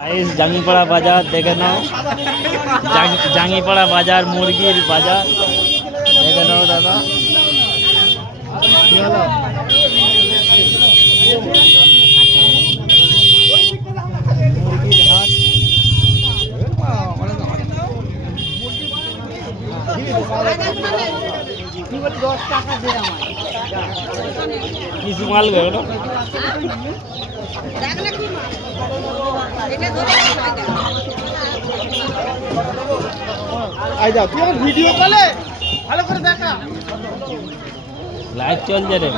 জাঙ্গিপাড়া বাজার দেখে নাও, জাঙ্গিপাড়া বাজার মুরগির বাজার দেখে নাও দাদা। কি হলো? মুরগির হাট। কিছু মাল গো ভিডিও কলে ভালো করে দেখা, লাইভ চলছে রে।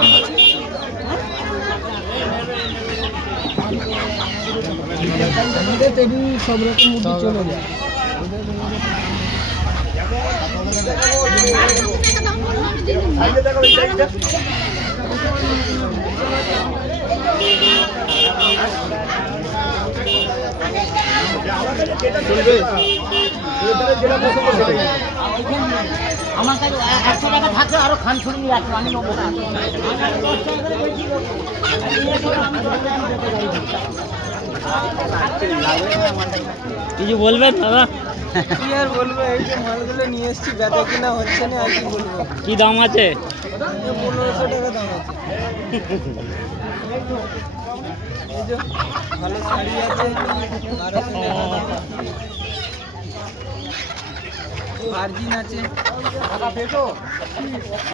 সব রকম মুরগি চলে যায়। আমার কাছে 100 টাকা থাকলে আরো খান ছুরি নিয়ে আসবো, আমি নেবো না। কিছু বলবেন দাদা? কি আর বলবো, এই যে মালগুলো নিয়ে এসছি, বেচা কিনা হচ্ছে না, আর কি বলবো। কি দাম আছে? 1500 টাকা দাম আছে। এই যে ভালো শাড়ি আছে, 1200 টাকা দাম। ভার্জিন আছে।